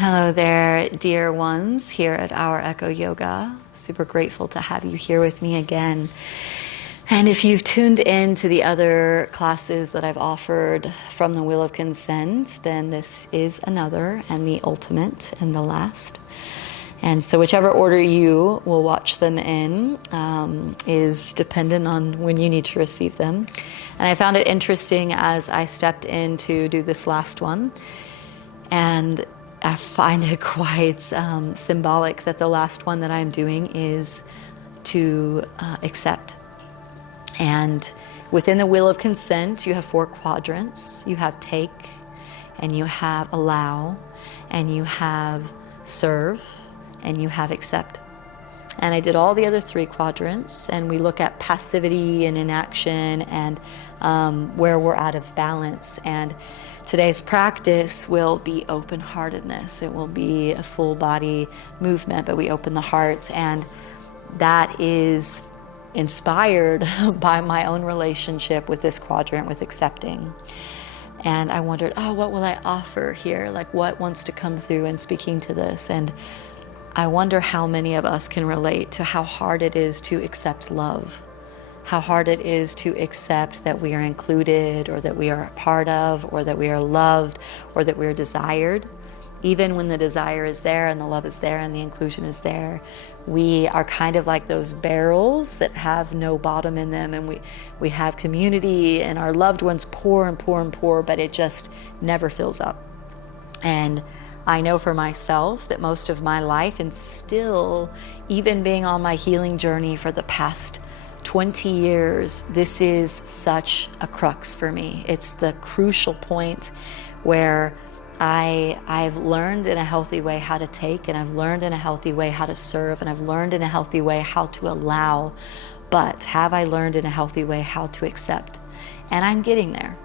Hello there, dear ones here at Our Echo Yoga. Super grateful to have you here with me again. And if you've tuned in to the other classes that I've offered from the Wheel of Consent, then this is another and the ultimate and the last. And so whichever order you will watch them in is dependent on when you need to receive them. And I found it interesting as I stepped in to do this last one. And I find it quite symbolic that the last one that I'm doing is to accept. And within the Wheel of Consent, you have 4 quadrants. You have take, and you have allow, and you have serve, and you have accept. And I did all the other 3 quadrants, and we look at passivity and inaction and where we're out of balance. And today's practice will be open-heartedness. It will be a full body movement, but we open the heart, and that is inspired by my own relationship with this quadrant, with accepting. And I wondered, what will I offer here? Like, what wants to come through in speaking to this? And I wonder how many of us can relate to how hard it is to accept love, how hard it is to accept that we are included, or that we are a part of, or that we are loved, or that we are desired. Even when the desire is there and the love is there and the inclusion is there, we are kind of like those barrels that have no bottom in them, and we have community and our loved ones pour and pour and pour, but it just never fills up. And I know for myself that most of my life, and still even being on my healing journey for the past 20 years, this is such a crux for me. It's the crucial point where I've learned in a healthy way how to take, and I've learned in a healthy way how to serve, and I've learned in a healthy way how to allow. But have I learned in a healthy way how to accept? And I'm getting there.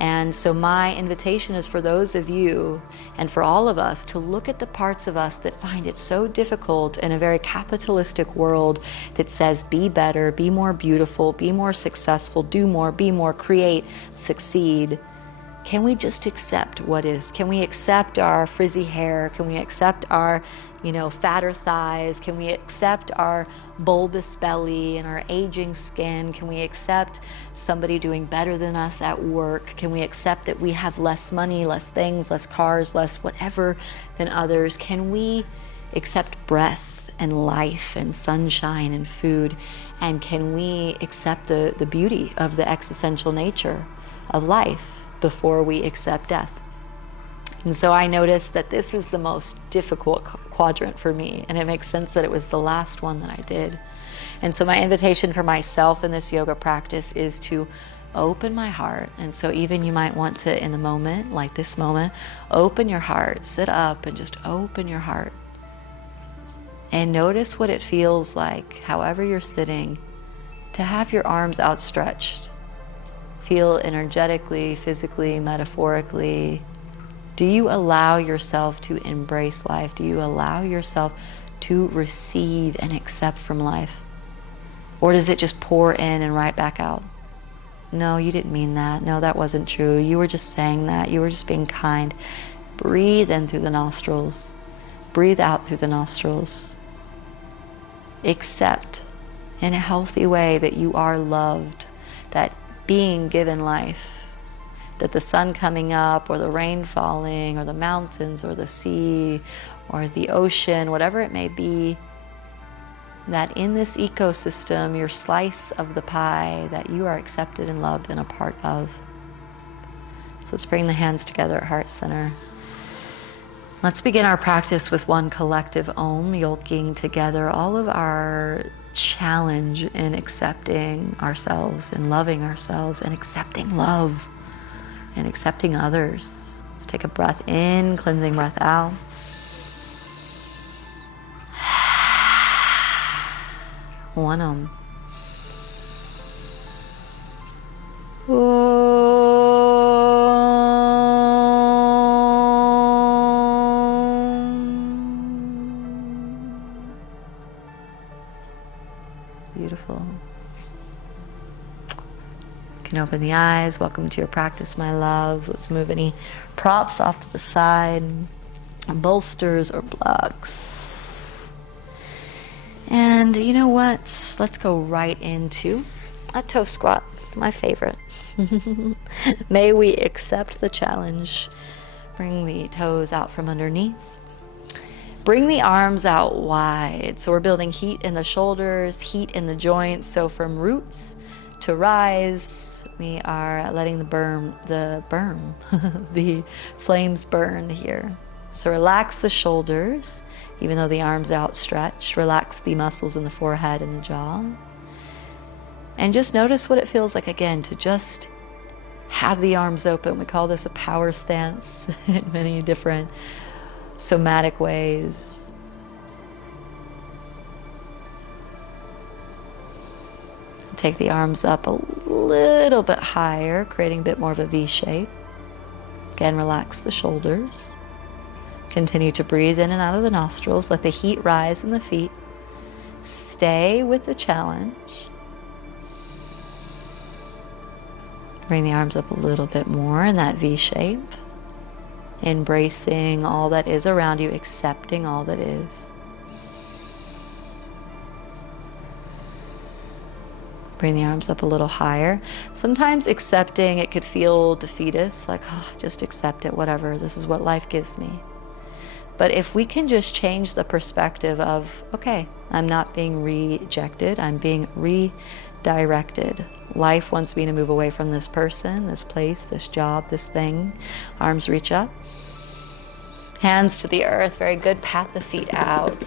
And so my invitation is for those of you and for all of us to look at the parts of us that find it so difficult in a very capitalistic world that says be better, be more beautiful, be more successful, do more, be more, create, succeed. Can we just accept what is? Can we accept our frizzy hair? Can we accept our, fatter thighs? Can we accept our bulbous belly and our aging skin? Can we accept somebody doing better than us at work? Can we accept that we have less money, less things, less cars, less whatever than others? Can we accept breath and life and sunshine and food? And can we accept the beauty of the existential nature of life before we accept death? And so I noticed that this is the most difficult quadrant for me, and it makes sense that it was the last one that I did. And so my invitation for myself in this yoga practice is to open my heart. And so even you might want to, in the moment, like this moment, open your heart, sit up and just open your heart. And notice what it feels like, however you're sitting, to have your arms outstretched. Feel energetically, physically, metaphorically. Do you allow yourself to embrace life? Do you allow yourself to receive and accept from life? Or does it just pour in and right back out? No, you didn't mean that. No, that wasn't true. You were just saying that. You were just being kind. Breathe in through the nostrils. Breathe out through the nostrils. Accept in a healthy way that you are loved, that being given life, that the sun coming up or the rain falling or the mountains or the sea or the ocean, whatever it may be, that in this ecosystem, your slice of the pie, that you are accepted and loved and a part of. So let's bring the hands together at heart center. Let's begin our practice with one collective Om, yoking together all of our challenge in accepting ourselves and loving ourselves and accepting love and accepting others. Let's take a breath in, cleansing breath out. One Om. Beautiful. You can open the eyes. Welcome to your practice, my loves. Let's move any props off to the side. bolsters or blocks. And you know what? Let's go right into a toe squat, my favorite. May we accept the challenge. Bring the toes out from underneath. Bring the arms out wide. So we're building heat in the shoulders, heat in the joints. So from roots to rise, we are letting the flames burn here. So relax the shoulders, even though the arms are outstretched. Relax the muscles in the forehead and the jaw. And just notice what it feels like, again, to just have the arms open. We call this a power stance in many different somatic ways. Take the arms up a little bit higher, creating a bit more of a V shape. Again, relax the shoulders. Continue to breathe in and out of the nostrils. Let the heat rise in the feet. Stay with the challenge. Bring the arms up a little bit more in that V shape. Embracing all that is around you, accepting all that is. Bring the arms up a little higher. Sometimes accepting, it could feel defeatist, like, oh, just accept it, whatever, this is what life gives me. But if we can just change the perspective of, okay, I'm not being rejected, I'm being redirected. Life wants me to move away from this person, this place, this job, this thing. Arms reach up. Hands to the earth, very good. Pat the feet out.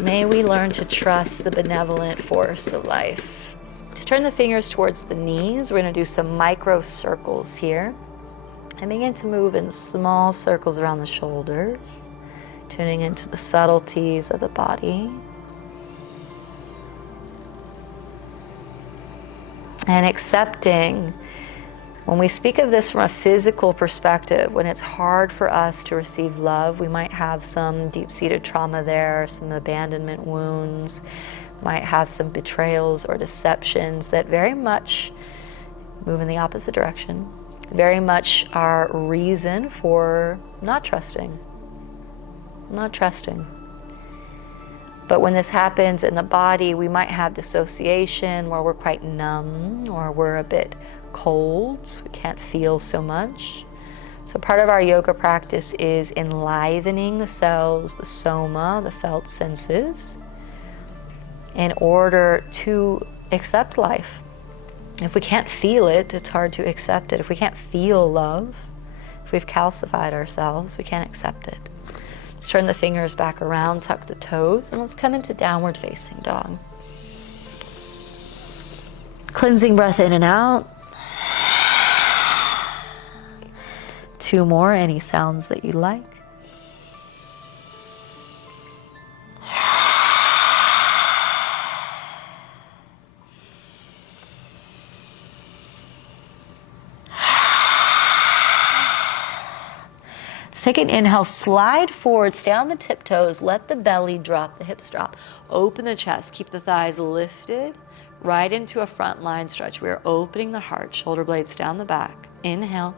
May we learn to trust the benevolent force of life. Just turn the fingers towards the knees. We're going to do some micro circles here. And begin to move in small circles around the shoulders, tuning into the subtleties of the body. And accepting, when we speak of this from a physical perspective, when it's hard for us to receive love, we might have some deep-seated trauma there, some abandonment wounds, might have some betrayals or deceptions that very much move in the opposite direction, very much our reason for not trusting. But when this happens in the body, we might have dissociation where we're quite numb or we're a bit cold, so we can't feel so much. So part of our yoga practice is enlivening the cells, the soma, the felt senses, in order to accept life. If we can't feel it, it's hard to accept it. If we can't feel love, if we've calcified ourselves, we can't accept it. Let's turn the fingers back around, tuck the toes, and let's come into downward facing dog. Cleansing breath in and out. 2 more, any sounds that you like. Let's take an inhale, slide forward, stay on the tiptoes, let the belly drop, the hips drop. Open the chest, keep the thighs lifted, right into a front line stretch. We are opening the heart, shoulder blades down the back. Inhale.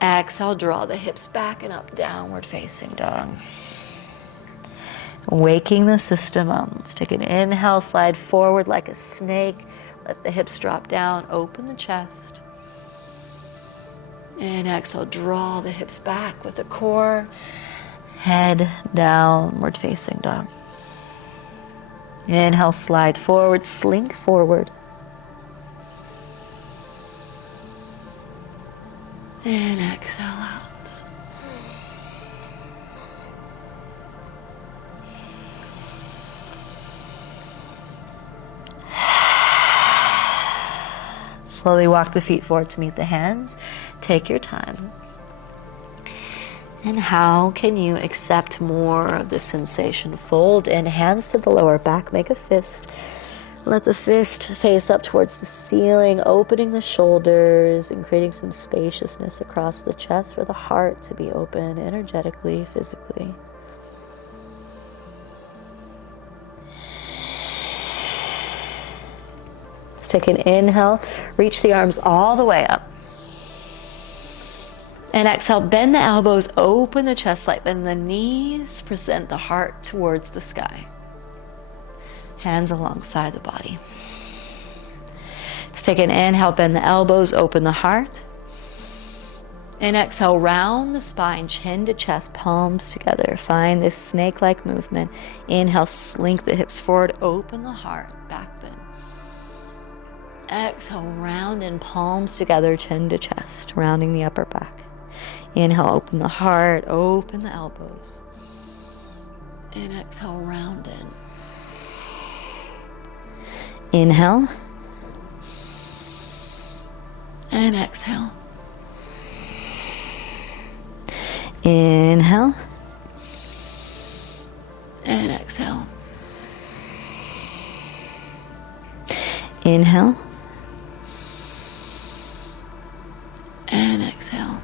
Exhale, draw the hips back and up, downward facing dog. Waking the system up. Let's take an inhale, slide forward like a snake. Let the hips drop down, open the chest. And exhale, draw the hips back with the core. Head downward facing dog. Inhale, slide forward, slink forward. And exhale out. Slowly walk the feet forward to meet the hands. Take your time. And how can you accept more of the sensation? Fold in, hands to the lower back, make a fist. Let the fist face up towards the ceiling, opening the shoulders and creating some spaciousness across the chest for the heart to be open energetically, physically. Let's take an inhale, reach the arms all the way up. And exhale, bend the elbows, open the chest slightly, bend the knees, present the heart towards the sky. Hands alongside the body. Let's take an inhale, bend the elbows, open the heart. And exhale, round the spine, chin to chest, palms together. Find this snake-like movement. Inhale, slink the hips forward, open the heart, back bend. Exhale, round in palms together, chin to chest, rounding the upper back. Inhale, open the heart, open the elbows. And exhale, round in. Inhale. And exhale. Inhale. And exhale. Inhale. And exhale.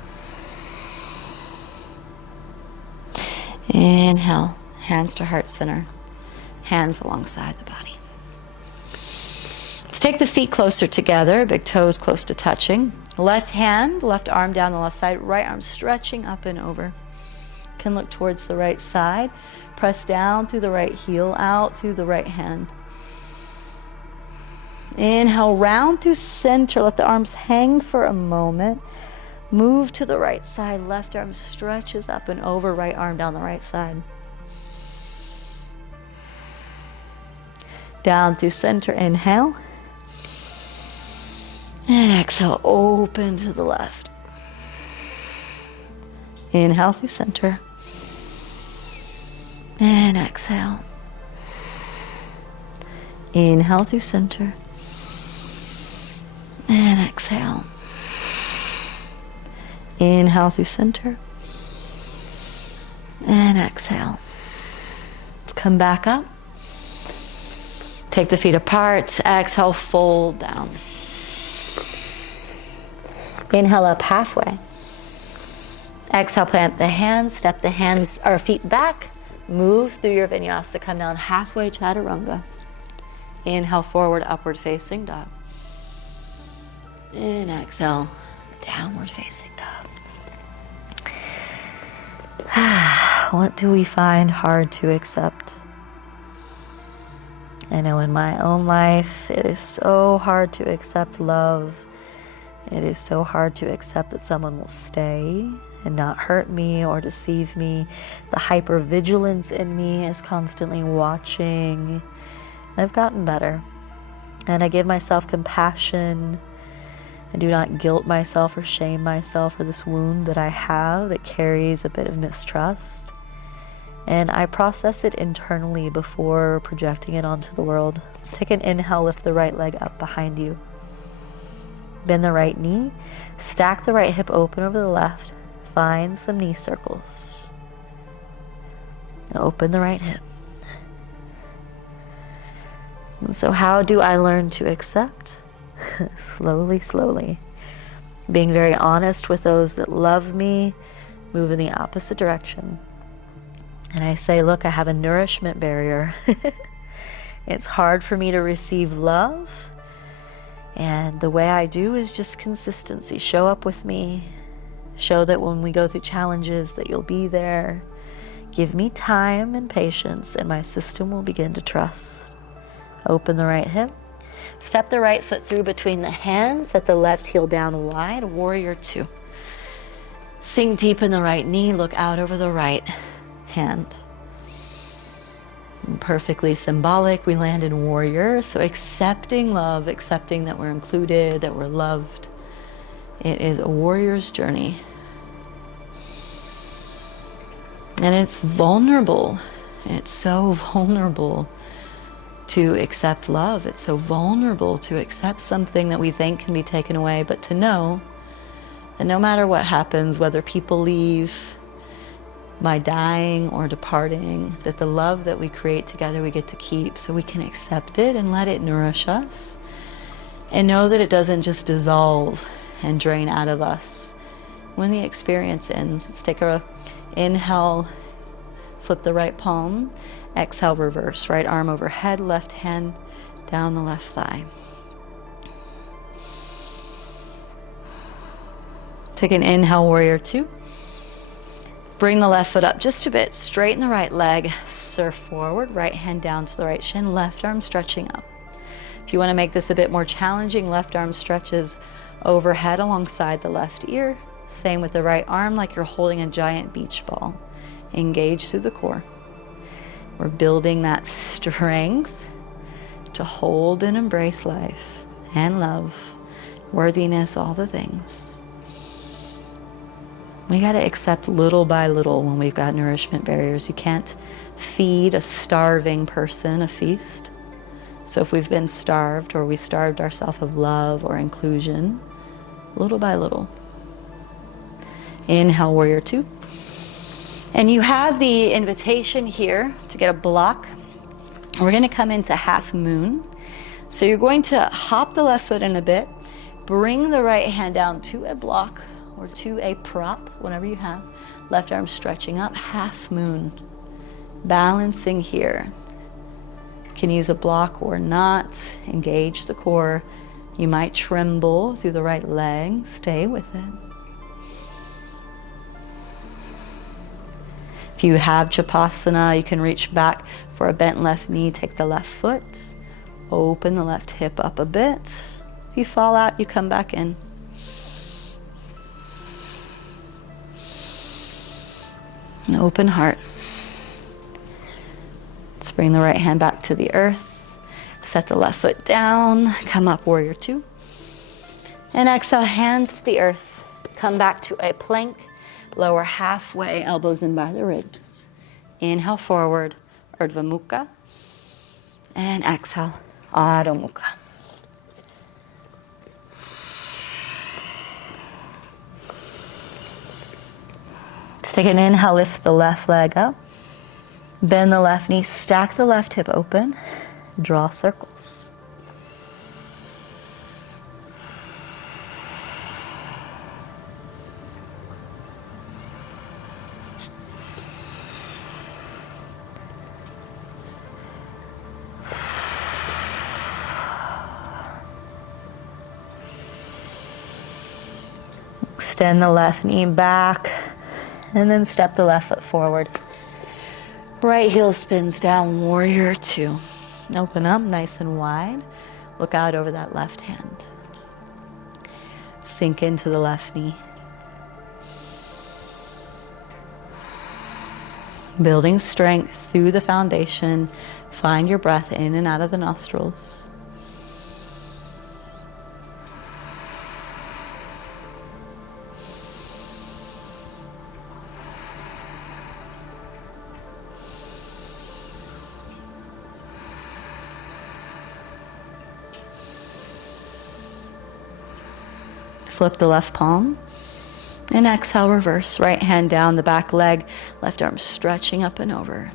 Inhale. Hands to heart center. Hands alongside the body. Let's take the feet closer together, big toes close to touching. Left hand, left arm down the left side, right arm stretching up and over. Can look towards the right side. Press down through the right heel, out through the right hand. Inhale, round through center. Let the arms hang for a moment. Move to the right side. Left arm stretches up and over, right arm down the right side. Down through center, inhale. And exhale, open to the left. Inhale through center. And exhale. Inhale through center. And exhale. Inhale through center. And exhale. Let's come back up. Take the feet apart. Exhale, fold down. Inhale up halfway. Exhale, plant the hands, step the hands or feet back. Move through your vinyasa, come down halfway, chaturanga. Inhale, forward, upward facing dog. And exhale, downward facing dog. What do we find hard to accept? I know in my own life, it is so hard to accept love. It is so hard to accept that someone will stay and not hurt me or deceive me. The hypervigilance in me is constantly watching. I've gotten better. And I give myself compassion. I do not guilt myself or shame myself for this wound that I have that carries a bit of mistrust. And I process it internally before projecting it onto the world. Let's take an inhale, lift the right leg up behind you. Bend the right knee, stack the right hip open over the left, find some knee circles. Open the right hip. And so how do I learn to accept? Slowly, slowly. Being very honest with those that love me, move in the opposite direction. And I say, look, I have a nourishment barrier. It's hard for me to receive love. And the way I do is just consistency. Show up with me. Show that when we go through challenges that you'll be there. Give me time and patience and my system will begin to trust. Open the right hip. Step the right foot through between the hands. Set the left heel down wide. Warrior two. Sink deep in the right knee. Look out over the right hand. Perfectly symbolic, we land in warrior. So accepting love, accepting that we're included, that we're loved. It is a warrior's journey. And it's vulnerable. It's so vulnerable to accept love. It's so vulnerable to accept something that we think can be taken away, but to know that no matter what happens, whether people leave, by dying or departing, that the love that we create together we get to keep, so we can accept it and let it nourish us and know that it doesn't just dissolve and drain out of us when the experience ends. Let's take a inhale, flip the right palm, exhale, reverse, right arm overhead, left hand down the left thigh. Take an inhale, warrior two. Bring the left foot up just a bit, straighten the right leg, surf forward, right hand down to the right shin, left arm stretching up. If you want to make this a bit more challenging, left arm stretches overhead alongside the left ear. Same with the right arm, like you're holding a giant beach ball. Engage through the core. We're building that strength to hold and embrace life and love, worthiness, all the things. We got to accept little by little when we've got nourishment barriers. You can't feed a starving person a feast. So if we've been starved or we starved ourselves of love or inclusion, little by little. Inhale, warrior two. And you have the invitation here to get a block. We're going to come into half moon. So you're going to hop the left foot in a bit, bring the right hand down to a block or to a prop, whatever you have. Left arm stretching up, half moon. Balancing here. You can use a block or not. Engage the core. You might tremble through the right leg. Stay with it. If you have Chapasana, you can reach back for a bent left knee, take the left foot, open the left hip up a bit. If you fall out, you come back in. An open heart. Let's bring the right hand back to the earth. Set the left foot down, come up, warrior two. And exhale, hands to the earth. Come back to a plank. Lower halfway, elbows in by the ribs. Inhale forward, Urdhva Mukha. And exhale, Adho Mukha. Let's take an inhale, lift the left leg up. Bend the left knee, stack the left hip open. Draw circles. Extend the left knee back and then step the left foot forward. Right heel spins down, warrior two. Open up nice and wide. Look out over that left hand. Sink into the left knee. Building strength through the foundation. Find your breath in and out of the nostrils. Flip the left palm and exhale, reverse. Right hand down the back leg, left arm stretching up and over.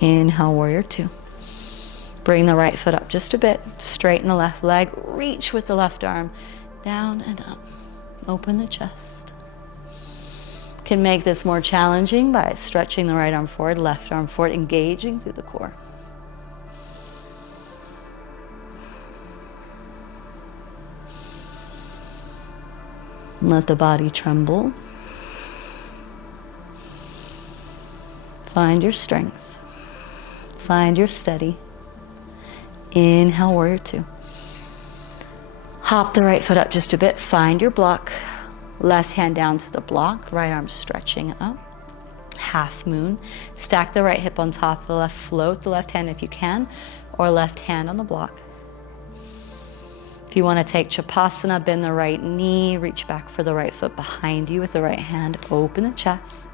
Inhale, warrior two. Bring the right foot up just a bit. Straighten the left leg. Reach with the left arm down and up. Open the chest. Can make this more challenging by stretching the right arm forward, left arm forward, engaging through the core. Let the body tremble. Find your strength. Find your steady. Inhale, warrior two. Hop the right foot up just a bit. Find your block. Left hand down to the block, right arm stretching up. Half moon. Stack the right hip on top of the left, float the left hand if you can, or left hand on the block. If you want to take Chapasana, bend the right knee, reach back for the right foot behind you with the right hand, open the chest.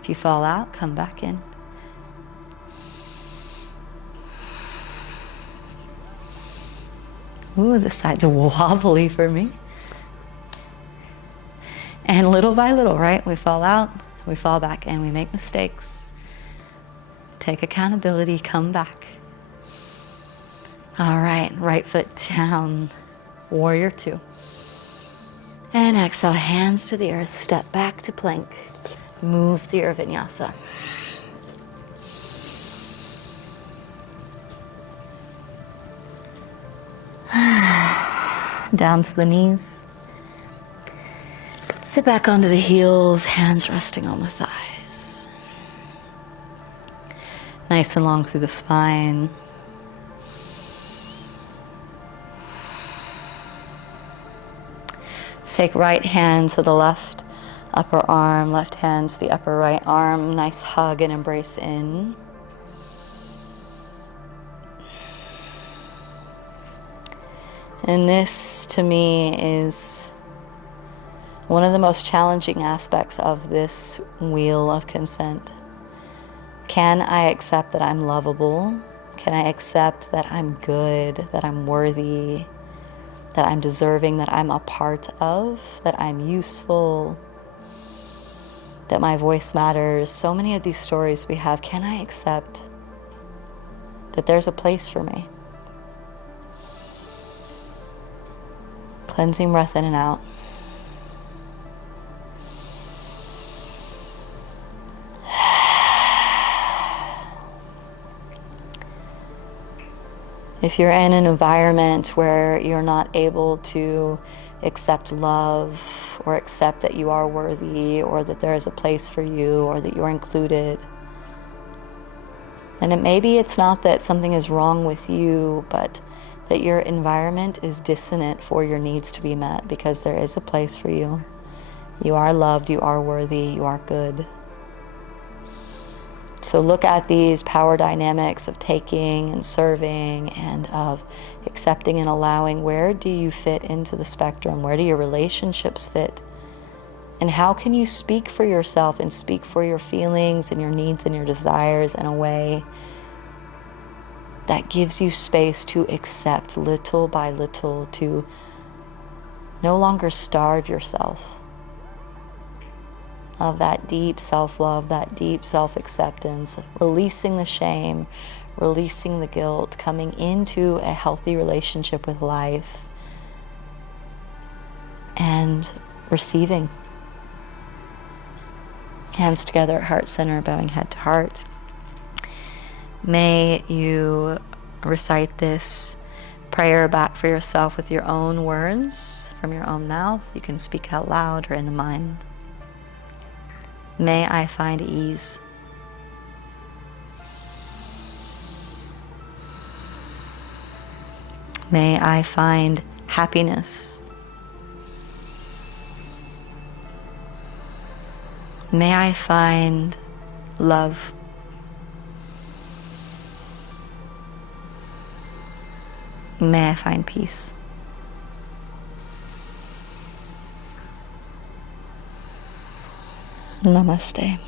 If you fall out, come back in. Ooh, this side's wobbly for me. And little by little, right? We fall out, we fall back, and we make mistakes. Take accountability, come back. All right, right foot down, warrior two. And exhale, hands to the earth, step back to plank. Move the Ur Vinyasa. down to the knees. Sit back onto the heels, hands resting on the thighs. Nice and long through the spine. Let's take right hand to the left upper arm, left hand to the upper right arm. Nice hug and embrace in. And this, to me, is one of the most challenging aspects of this wheel of consent. Can I accept that I'm lovable? Can I accept that I'm good, that I'm worthy, that I'm deserving, that I'm a part of, that I'm useful, that my voice matters? So many of these stories we have. Can I accept that there's a place for me? Cleansing breath in and out. If you're in an environment where you're not able to accept love or accept that you are worthy or that there is a place for you or that you're included, and maybe it's not that something is wrong with you, but that your environment is dissonant for your needs to be met, because there is a place for you. You are loved, you are worthy, you are good. So look at these power dynamics of taking and serving and of accepting and allowing. Where do you fit into the spectrum? Where do your relationships fit? And how can you speak for yourself and speak for your feelings and your needs and your desires in a way that gives you space to accept little by little, to no longer starve yourself of that deep self-love, that deep self-acceptance, releasing the shame, releasing the guilt, coming into a healthy relationship with life, and receiving. Hands together at heart center, bowing head to heart. May you recite this prayer back for yourself with your own words from your own mouth. You can speak out loud or in the mind. May I find ease. May I find happiness. May I find love. May I find peace. Namaste.